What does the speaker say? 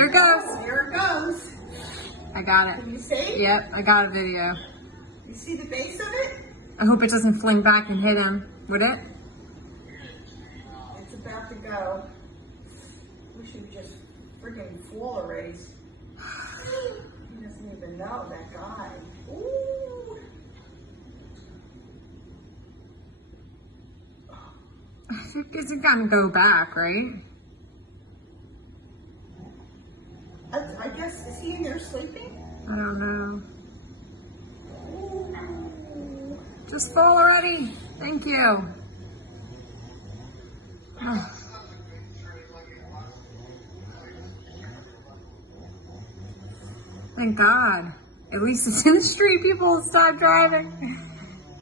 Here it goes. Here it goes. I got it. Can you see? Yep, I got a video. You see the base of it? I hope it doesn't fling back and hit him. Would it? It's about to go. We should just freaking fall already. He doesn't even know, that guy. Ooh. It's gonna go back, right? I guess, is he in there sleeping? I don't know. Ooh. Just fall already. Thank you. Oh. Thank God. At least it's in the street. People will stop driving.